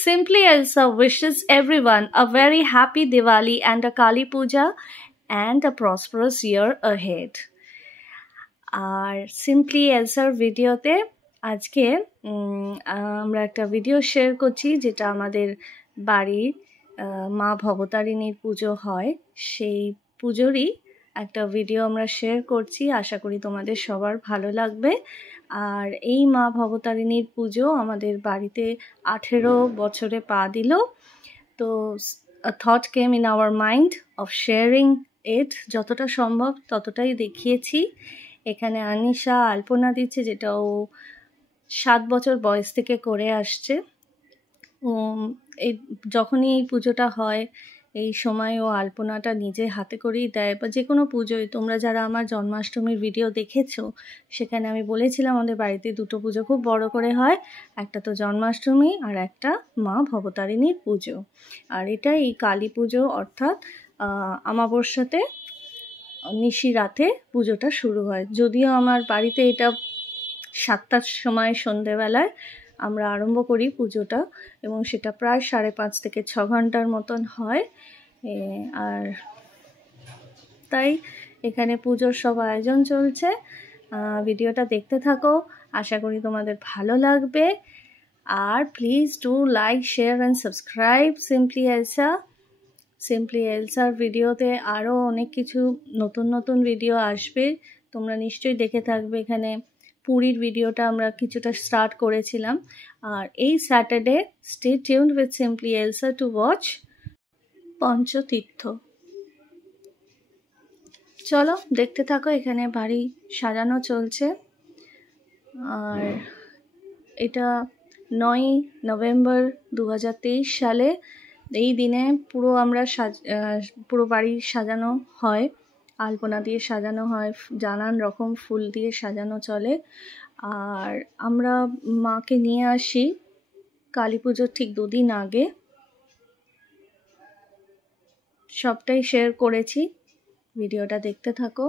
Simply Elsa wishes everyone a very happy Diwali and a Kali Puja and a prosperous year ahead. আর simply এলসার ভিডিওতে আজকে আমরা একটা ভিডিও শেয়ার করছি, যেটা আমাদের বাড়ির মা ভবতারিণীর পুজো হয়, সেই পুজোরই একটা ভিডিও আমরা শেয়ার করছি। আশা করি তোমাদের সবার ভালো লাগবে। আর এই মা ভবতারিণীর পুজো আমাদের বাড়িতে 18 বছরে পা দিল। তো a thought came in our mind of sharing it, যতটা সম্ভব ততটাই দেখিয়েছি। এখানে আনিশা আলপনা দিচ্ছে, যেটা ও 7 বছর বয়স থেকে করে আসছে। যখনই এই পুজোটা হয় এই সময় ও আলপনাটা নিজে হাতে করেই দেয়, বা যে কোনো পুজোয়। তোমরা যারা আমার জন্মাষ্টমীর ভিডিও দেখেছো, সেখানে আমি বলেছিলাম আমাদের বাড়িতে দুটো পুজো খুব বড় করে হয়, একটা তো জন্মাষ্টমী আর একটা মা ভবতারিণীর পুজো। আর এটা এই কালী পুজো অর্থাৎ আমাবস্যাতে নিশি রাতে পুজোটা শুরু হয়। যদিও আমার বাড়িতে এটা 7টার সময় সন্ধেবেলায় আমরা আরম্ভ করি পুজোটা, এবং সেটা প্রায় 5.5 থেকে 6 ঘন্টার মতন হয়। আর তাই এখানে পুজোর সব আয়োজন চলছে। ভিডিওটা দেখতে থাকো, আশা করি তোমাদের ভালো লাগবে। আর please do like, share and subscribe simply Elsa. Simply এলসার ভিডিওতে আরও অনেক কিছু নতুন নতুন ভিডিও আসবে, তোমরা নিশ্চয়ই দেখে থাকবে। এখানে পুরীর ভিডিওটা আমরা কিছুটা স্টার্ট করেছিলাম। আর এই Saturday stay tuned with simply Elsa to watch Panchatirtha. চলো দেখতে থাকো। এখানে বাড়ি সাজানো চলছে। আর এটা 9 নভেম্বর 2023 সালে। এই দিনে পুরো আমরা পুরো বাড়ি সাজানো হয়, আলপনা দিয়ে সাজানো হয়, নানান রকম ফুল দিয়ে সাজানো চলে। আর আমরা মাকে নিয়ে আসি কালী পুজোর ঠিক 2 দিন আগে। সবটাই শেয়ার করেছি, ভিডিওটা দেখতে থাকো।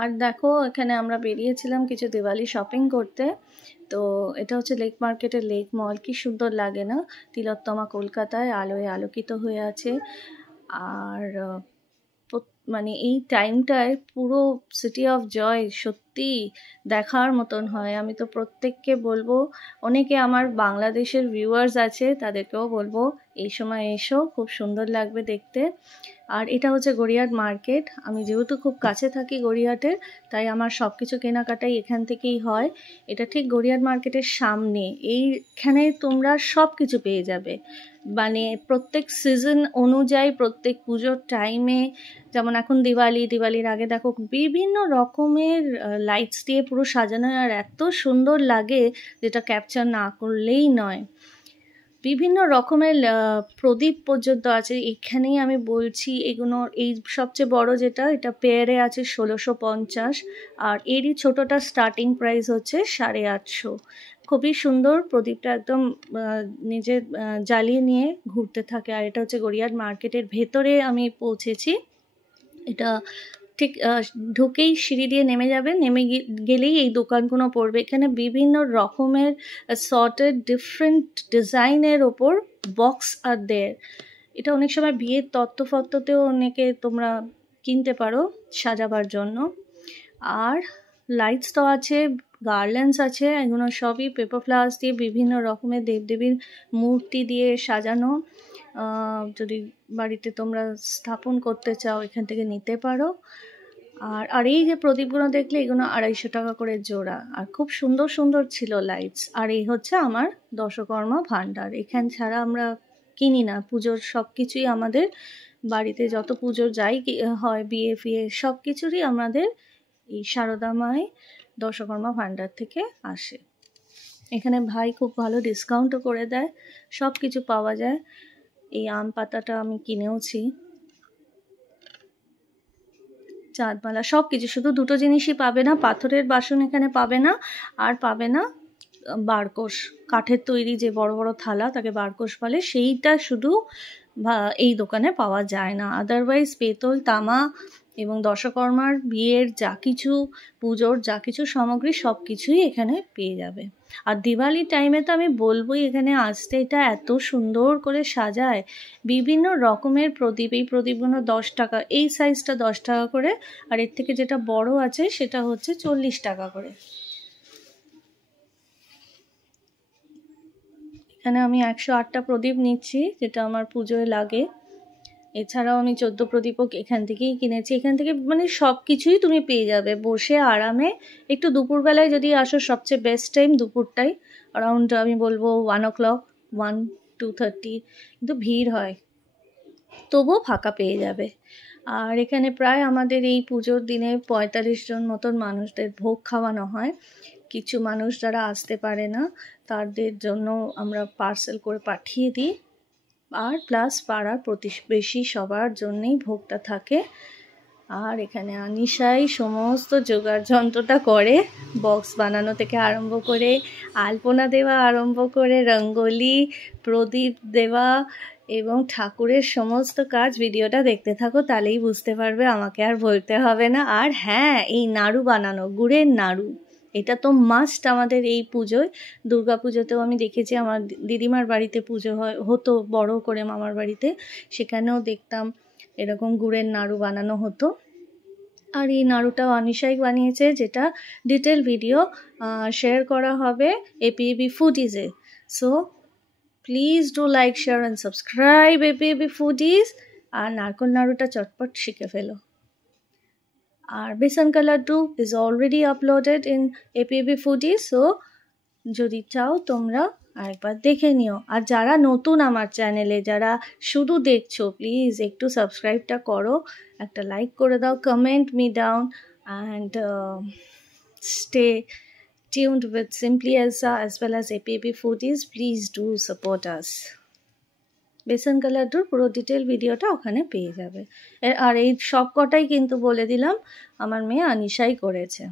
আর দেখো, এখানে আমরা বেরিয়েছিলাম কিছু দিওয়ালি শপিং করতে। তো এটা হচ্ছে লেক মার্কেটের লেক মল। কি সুন্দর লাগে না? তিলোত্তমা কলকাতায় আলোয় আলোকিত হয়ে আছে। আর মানে এই টাইমটায় পুরো সিটি অফ জয় সত্যি দেখার মতন হয়। আমি তো প্রত্যেককে বলবো, অনেকে আমার বাংলাদেশের ভিউয়ার্স আছে, তাদেরকেও বলবো এই সময় এসো, খুব সুন্দর লাগবে দেখতে। আর এটা হচ্ছে গড়িয়াহাট মার্কেট। আমি যেহেতু খুব কাছে থাকি গড়িয়াহাটের, তাই আমার সব কিছু কেনাকাটাই এখান থেকেই হয়। এটা ঠিক গড়িয়াহাট মার্কেটের সামনে। এইখানে তোমরা সব কিছু পেয়ে যাবে, মানে প্রত্যেক সিজন অনুযায়ী, প্রত্যেক পুজোর টাইমে। যেমন এখন দিওয়ালির আগে দেখো বিভিন্ন রকমের লাইটস দিয়ে পুরো সাজানো, আর এত সুন্দর লাগে যেটা ক্যাপচার না করলেই নয়। বিভিন্ন রকমের প্রদীপ পর্যন্ত আছে এখানেই। আমি বলছি এগুলো, এই সবচেয়ে বড় যেটা, এটা পেয়ারে আছে 1650, আর এরই ছোটটা স্টার্টিং প্রাইস হচ্ছে 850। খুবই সুন্দর প্রদীপটা, একদম নিজে জ্বালিয়ে নিয়ে ঘুরতে থাকে। আর এটা হচ্ছে গড়িয়াহাট মার্কেটের ভেতরে আমি পৌঁছেছি। এটা ঠিক ঢুকেই সিঁড়ি দিয়ে নেমে যাবে, নেমে গেলেই এই দোকানগুলো পড়বে। এখানে বিভিন্ন রকমের সর্টেড ডিফারেন্ট ডিজাইনের ওপর বক্স আর দেয়। এটা অনেক সময় বিয়ের তত্ত্বফত্ত্বতেও অনেকে তোমরা কিনতে পারো সাজাবার জন্য। আর লাইটস তো আছে, গার্ল্যান্ডস আছে, এগুলো সবই পেপার ফ্লাওয়ার্স দিয়ে বিভিন্ন রকমের দেবদেবীর মূর্তি দিয়ে সাজানো। যদি বাড়িতে তোমরা স্থাপন করতে চাও, এখান থেকে নিতে পারো। আর এই যে প্রদীপগুলো দেখলে, এগুলো 250 টাকা করে জোড়া, আর খুব সুন্দর সুন্দর ছিল লাইটস। আর এই হচ্ছে আমার দশকর্মা ভাণ্ডার। এখান ছাড়া আমরা কিনি না পুজোর সব কিছুই। আমাদের বাড়িতে যত পুজোর যাই হয়, বিয়ে ফিয়ে সব কিছুরই আমাদের এই সারদা মায়ের দশকর্মা ভাণ্ডার থেকে আসে। এখানে ভাই খুব ভালো ডিসকাউন্টও করে দেয়, সব কিছু পাওয়া যায়। এই আম পাতাটা আমি কিনেওছি, চাঁদমালা সব কিছু, শুধু দুটো জিনিসই পাবে না, পাথরের বাসন এখানে পাবে না, আর পাবে না বারকোশ, কাঠের তৈরি যে বড় বড় থালা তাকে বারকোশ বলে, সেইটা শুধু এই দোকানে পাওয়া যায় না। আদারওয়াইজ পেতল, তামা এবং দশকর্মার বিয়ের যা কিছু, পুজোর যা কিছু সামগ্রী সব কিছুই এখানে পেয়ে যাবে। আর দিওয়ালির টাইমে তো আমি বলবোই এখানে আসতে, এটা এত সুন্দর করে সাজায়, বিভিন্ন রকমের প্রদীপ। এই প্রদীপগুলো 10 টাকা, এই সাইজটা 10 টাকা করে, আর এর থেকে যেটা বড় আছে সেটা হচ্ছে 40 টাকা করে। এখানে আমি 108টা প্রদীপ নিচ্ছি, যেটা আমার পুজোয় লাগে। এছাড়াও আমি 14 প্রদীপও এখান থেকেই কিনেছি। এখান থেকে মানে সব কিছুই তুমি পেয়ে যাবে বসে আরামে। একটু দুপুরবেলায় যদি আসো, সবচেয়ে বেস্ট টাইম দুপুরটাই, অ্যারাউন্ড আমি বলবো 1 o'clock, 1-2:30, কিন্তু ভিড় হয়, তবুও ফাঁকা পেয়ে যাবে। আর এখানে প্রায় আমাদের এই পুজোর দিনে 45 জন মতন মানুষদের ভোগ খাওয়ানো হয়। কিছু মানুষ যারা আসতে পারে না তাদের জন্য আমরা পার্সেল করে পাঠিয়ে দিই, আর প্লাস পাড়ার প্রতিবেশী সবার জন্যেই ভোগটা থাকে। আর এখানে আনিশাই সমস্ত জোগাড় যন্ত্রটা করে, বক্স বানানো থেকে আরম্ভ করে, আলপনা দেওয়া আরম্ভ করে, রঙ্গোলি, প্রদীপ দেওয়া এবং ঠাকুরের সমস্ত কাজ। ভিডিওটা দেখতে থাকো, তাহলেই বুঝতে পারবে, আমাকে আর বলতে হবে না। আর হ্যাঁ, এই নাড়ু বানানো, গুড়ের নাড়ু, এটা তো মাস্ট আমাদের এই পুজোয়। দুর্গা পুজোতেও আমি দেখেছি, আমার দিদিমার বাড়িতে পুজো হতো বড় করে মামার বাড়িতে, সেখানেও দেখতাম এরকম গুড়ের নাড়ু বানানো হতো। আর এই নাড়ুটাও আনিশাই বানিয়েছে, যেটা ডিটেল ভিডিও শেয়ার করা হবে এপিএবি ফুডিজে। So please do like, share and subscribe APAB foodies, আর নারকোল নাড়ুটা চটপট শিখে ফেলো। আর বেসন কা laddu is already uploaded in APAB foodies, so যদি চাও তোমরা আরেকবার দেখে নিও। আর যারা নতুন আমার চ্যানেলে, যারা শুধু দেখছো, প্লিজ একটু সাবস্ক্রাইবটা করো, একটা লাইক করে দাও, comment me down, and stay tuned with Simply Elsa as well as APAP Foodies. Please do support us. বেসন কা লাড্ডুর পুরো ডিটেল ভিডিওটা ওখানে পেয়ে যাবে। আর এই সব কটাই কিন্তু বলে দিলাম আমার মেয়ে আনিশাই করেছে।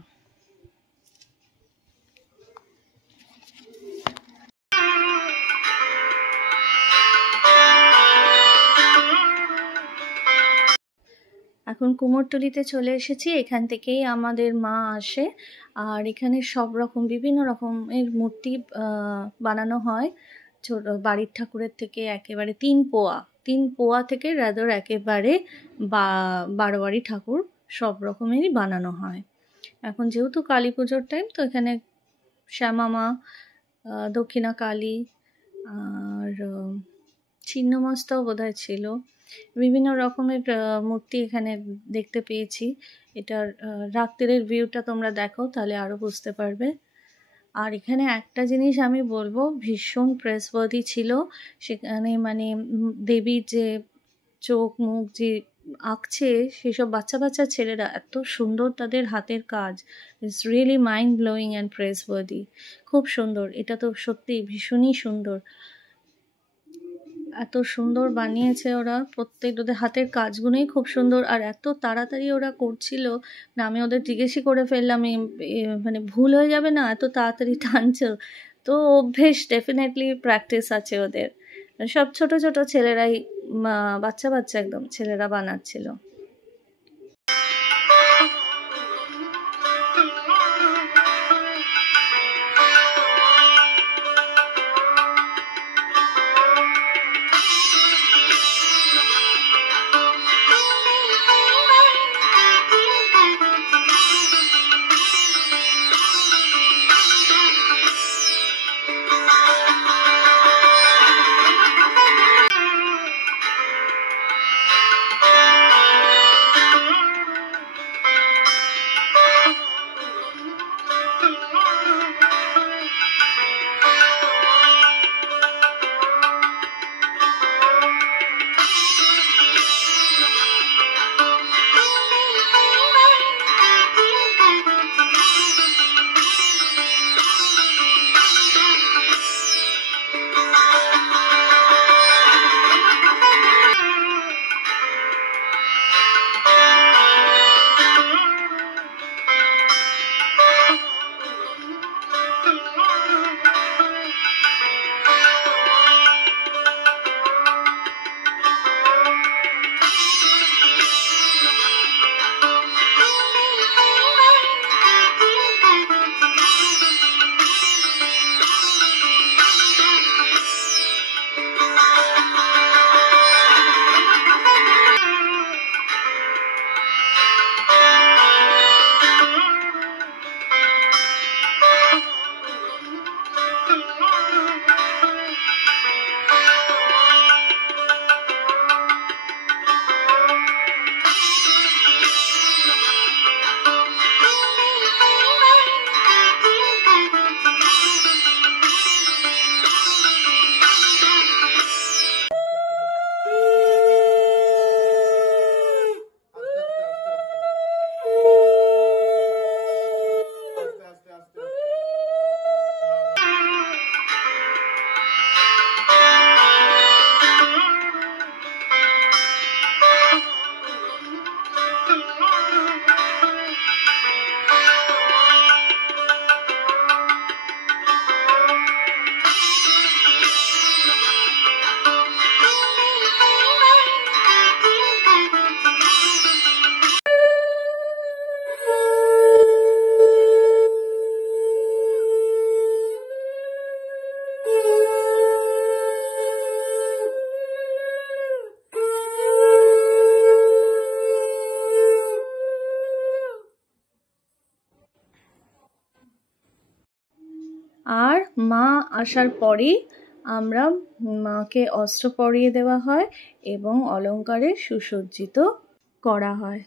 এখন কুমোরটুলিতে চলে এসেছি, এখান থেকেই আমাদের মা আসে। আর এখানে সব রকম বিভিন্ন রকমের মূর্তি বানানো হয়, ছোট বাড়ির ঠাকুরের থেকে একেবারে 3 পোয়া থেকে রাদার একেবারে 12 বাড়ি ঠাকুর সব রকমেরই বানানো হয়। এখন যেহেতু কালী পুজোর টাইম, তো এখানে শ্যামা মা, দক্ষিণা কালী, আর ছিন্নমস্তাও বোধহয় ছিল, বিভিন্ন রকমের মূর্তি এখানে দেখতে পেয়েছি। এটার রাত্রের ভিউটা তোমরা দেখো, তাহলে আরও বুঝতে পারবে। আর এখানে একটা জিনিস আমি বলবো, ভীষণ প্রেসওয়ার্দি ছিল। সেখানে মানে দেবীর যে চোখ মুখ যে আঁকছে, সেসব বাচ্চা বাচ্চা ছেলেরা, এত সুন্দর তাদের হাতের কাজ, it's really mind blowing and praiseworthy. খুব সুন্দর, এটা তো সত্যি ভীষণই সুন্দর, এত সুন্দর বানিয়েছে ওরা, প্রত্যেক ওদের হাতের কাজগুলোই খুব সুন্দর। আর এত তাড়াতাড়ি ওরা করছিল না, আমি ওদের জিজ্ঞেসই করে ফেললাম, মানে ভুল হয়ে যাবে না, এত তাড়াতাড়ি টানছো? তো অভ্যেস, ডেফিনেটলি প্র্যাকটিস আছে ওদের। সব ছোট ছোট ছেলেরাই, বাচ্চা বাচ্চা একদম ছেলেরা বানাচ্ছিল। আসার পরেই আমরা মাকে অস্ত্র পরিয়ে দেওয়া হয় এবং অলঙ্কারে সুসজ্জিত করা হয়।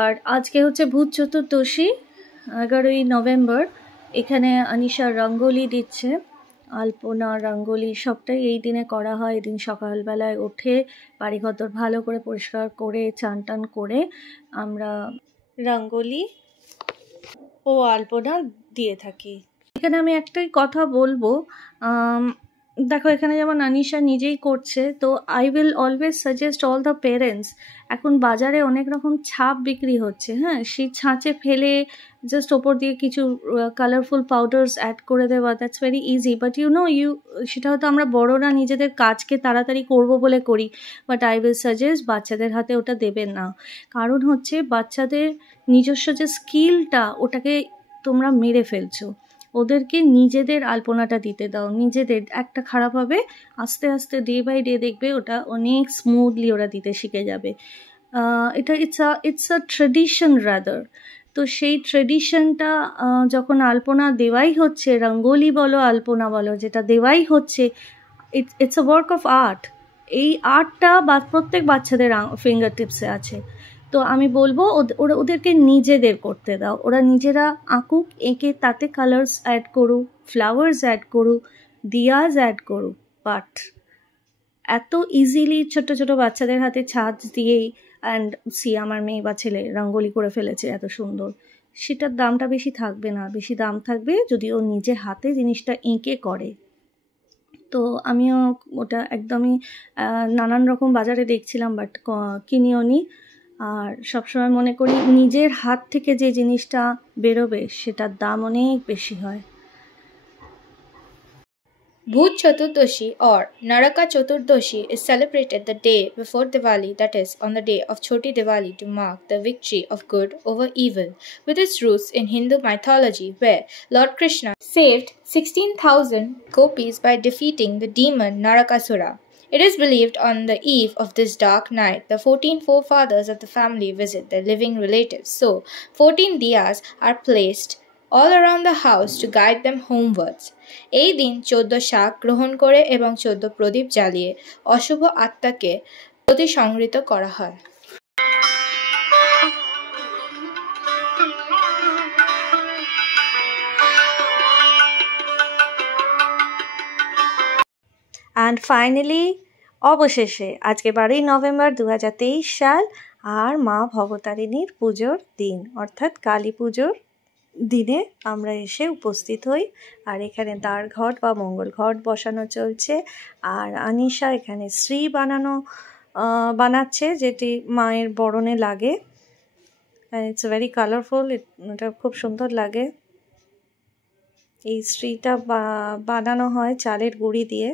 আর আজকে হচ্ছে ভূত চতুর্দশী, 11ই নভেম্বর। এখানে আনিশা রঙ্গোলি দিচ্ছে, আলপনা রঙ্গোলি সবটাই এই দিনে করা হয়। এই দিন সকালবেলায় উঠে বাড়িঘর ভালো করে পরিষ্কার করে চান টান করে আমরা রঙ্গোলি ও আলপনা দিয়ে থাকি। এখানে আমি একটাই কথা বলবো, দেখো এখানে যেমন আনিশা নিজেই করছে, তো I will always suggest all the parents, এখন বাজারে অনেক রকম ছাপ বিক্রি হচ্ছে, হ্যাঁ, সেই ছাঁচে ফেলে জাস্ট ওপর দিয়ে কিছু কালারফুল পাউডার্স অ্যাড করে দেওয়া, দ্যাটস ভেরি ইজি, বাট সেটা হয়তো আমরা বড়রা নিজেদের কাজকে তাড়াতাড়ি করব বলে করি, বাট আই উইল সাজেস্ট বাচ্চাদের হাতে ওটা দেবেন না। কারণ হচ্ছে বাচ্চাদের নিজস্ব যে স্কিলটা, ওটাকে তোমরা মেরে ফেলছো। ওদেরকে নিজেদের আলপনাটা দিতে দাও, নিজেদের। একটা খারাপ হবে, আস্তে আস্তে ডে বাই ডে দেখবে ওটা অনেক স্মুথলি ওরা দিতে শিখে যাবে। এটা ইটস আ ট্রেডিশন রাদার। তো সেই ট্রেডিশনটা যখন আলপনা দেওয়াই হচ্ছে, রঙ্গোলি বলো আলপনা বলো, যেটা দেওয়াই হচ্ছে, it's a work of art. এই আর্টটা প্রত্যেক বাচ্চাদের ফিঙ্গার টিপসে আছে। তো আমি বলবো ওদেরকে নিজেদের করতে দাও, ওরা নিজেরা আঁকুক, এঁকে তাতে কালার্স অ্যাড করুক, ফ্লাওয়ার্স অ্যাড করুক, দিয়াজ অ্যাড করুক। বাট এত ইজিলি ছোট ছোট বাচ্চাদের হাতে ছাঁচ দিয়েই অ্যান্ড আমার মেয়ে বা ছেলে রঙ্গোলি করে ফেলেছে এত সুন্দর, সেটার দামটা বেশি থাকবে না। বেশি দাম থাকবে যদি ও নিজে হাতে জিনিসটা এঁকে করে। তো আমিও ওটা একদমই নানান রকম বাজারে দেখছিলাম, বাট কিনিও নি। আর সবসময় মনে করি নিজের হাত থেকে যে জিনিসটা বেরোবে সেটার দাম অনেক বেশি হয়। Bhut Chaturdashi or Naraka Chaturdashi is celebrated the day before Diwali, that is, on the day of Choti Diwali, to mark the victory of good over evil, with its roots in Hindu mythology, where Lord Krishna saved 16,000 gopis by defeating the demon Narakasura. It is believed on the eve of this dark night, the 14 forefathers of the family visit their living relatives. So, 14 diyas are placed all around the house to guide them homewards. এই দিন 14 শাক গ্রহণ করে এবং 14 প্রদীপ জ্বালিয়ে অশুভ আত্মাকে প্রতিসংহৃত করা হয়। অ্যান্ড ফাইনালি অবশেষে আজকে 12ই নভেম্বর 2023 সাল, আর মা ভবতারিণীর পুজোর দিন, অর্থাৎ কালী পুজোর দিনে আমরা এসে উপস্থিত হই। আর এখানে দ্বার ঘট বা মঙ্গল ঘট বসানো চলছে, আর আনিশা এখানে শ্রী বানাচ্ছে, যেটি মায়ের বরণে লাগে। ইটস ভেরি কালারফুল, এটা খুব সুন্দর লাগে। এই শ্রীটা বানানো হয় চালের গুঁড়ি দিয়ে,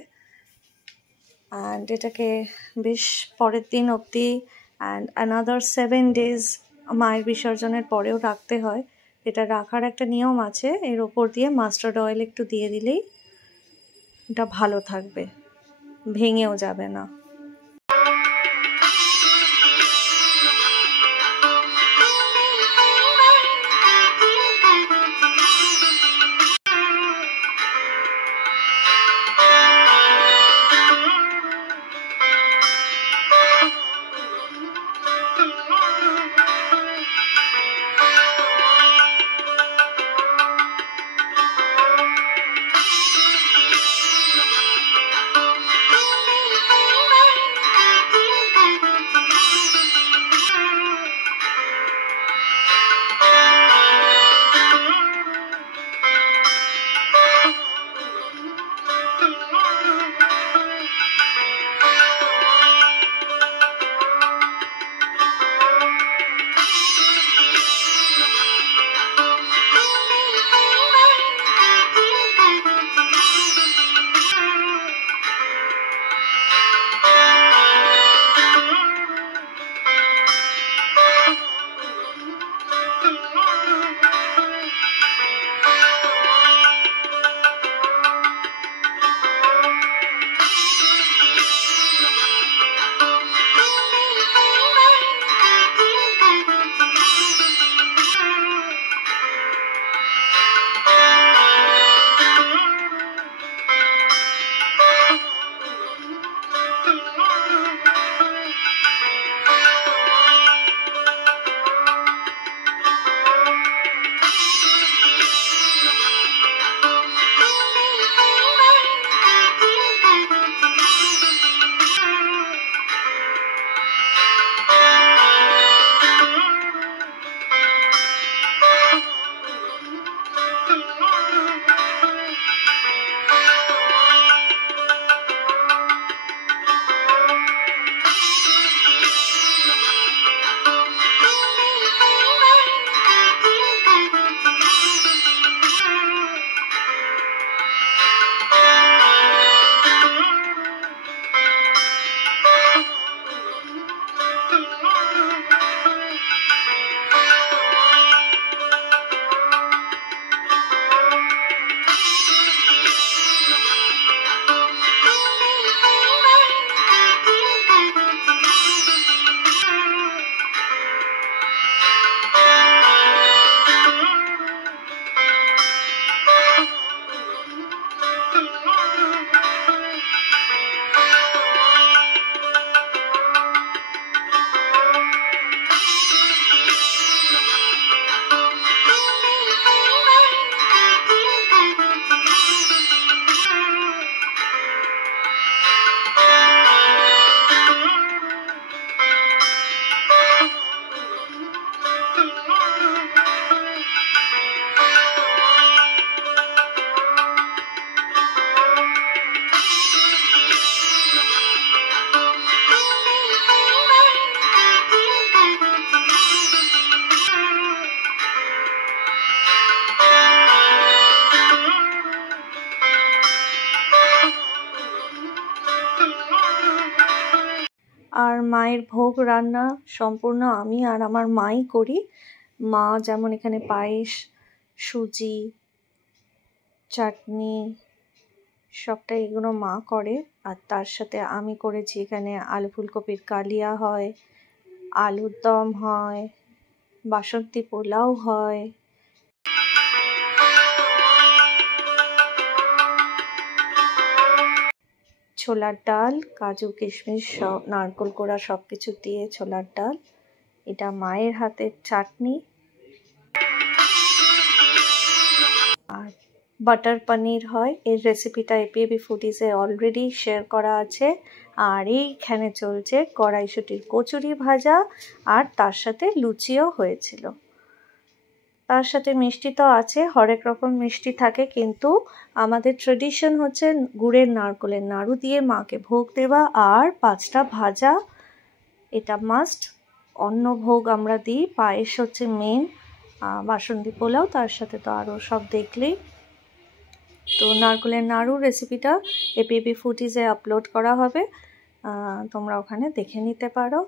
অ্যান্ড এটাকে বেশ পরের দিন অবধি অ্যান্ড অ্যানাদার 7 days মায়ের বিসর্জনের পরেও রাখতে হয়। এটা রাখার একটা নিয়ম আছে, এর ওপর দিয়ে মাস্টার্ড অয়েল একটু দিয়ে দিলেই এটা ভালো থাকবে, ভেঙেও যাবে না। মায়ের ভোগ রান্না সম্পূর্ণ আমি আর আমার মাই করি। মা যেমন এখানে পায়েস, সুজি, চাটনি সবটাই এগুলো মা করে। আর তার সাথে আমি করেছি এখানে আলু ফুলকপির কালিয়া হয়, আলুর দম হয়, বাসন্তী পোলাও হয়, ছোলার ডাল, কাজু কিশমিশ সব, নারকেল কোড়া সব কিছু দিয়ে ছোলার ডাল। এটা মায়ের হাতের চাটনি। আর বাটার পনির হয়, এর রেসিপিটা এপিএবি ফুডিজে অলরেডি শেয়ার করা আছে। আর এইখানে চলছে কড়াইশুঁটির কচুরি ভাজা, আর তার সাথে লুচিও হয়েছিল। তার সাথে মিষ্টি তো আছে, হরেক রকম মিষ্টি থাকে, কিন্তু আমাদের ট্রেডিশন হচ্ছে গুড়ের নারকেলের নাড়ু দিয়ে মাকে ভোগ দেওয়া আর 5টা ভাজা, এটা মাস্ট। অন্য ভোগ আমরা দিই, পায়েস হচ্ছে মেন, বাসন্তী পোলাও, তার সাথে তো আরও সব দেখলেই। তো নারকেলের নাড়ু রেসিপিটা এপিএবি ফুডিজে আপলোড করা হবে, তোমরা ওখানে দেখে নিতে পারো।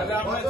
Stop.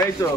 এই তো